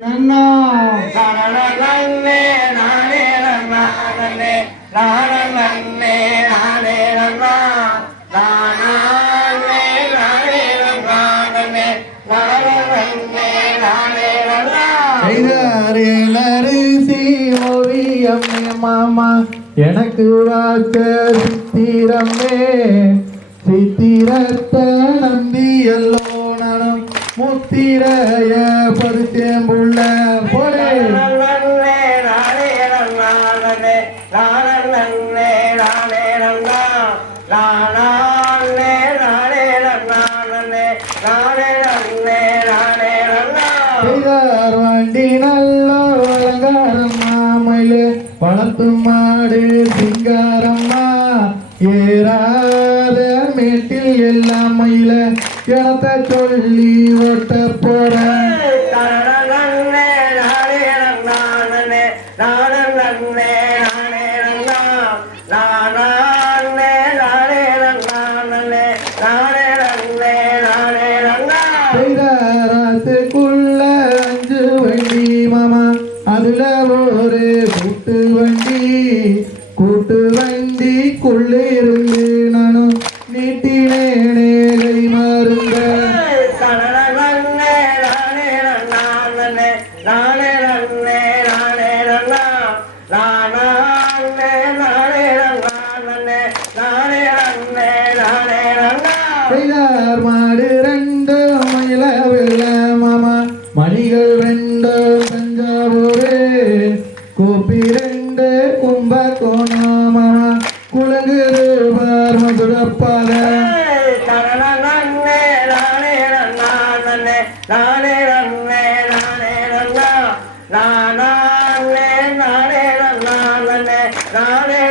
நன்னே நானே நன்னா நன்னே நானே நன்னே நானே நன்னா மாமா. எனக்கு வாக்க சித்திரமே. சித்திரத்தை நந்தி எல்லாம் முத்திரைய பருத்தேம்புள்ள போலே வண்டி நல்ல அலங்காரம்மா மயிலு வளர்த்து மாடு சிங்காரம்மா. ஏறாத மேட்டில் எல்லாம் மயில எனத்தை சொல்லி ஓட்ட போறேன் நன்னே அஞ்சு வண்டி மாமா அதுல ஒரு கூட்டு வண்டி கூட்டு வண்டிக்குள்ளிருந்து நானும் நீட்டினேனே. கைதார் மாடு ரெண்டு மயில வெள்ள மாமா மணிகள் ரெண்டு தஞ்சாவூரே கோப்பி ரெண்டு கும்பகோணம் மாமா குலங்குது பார் மதுரப்பாத நானே நானே நானே நானே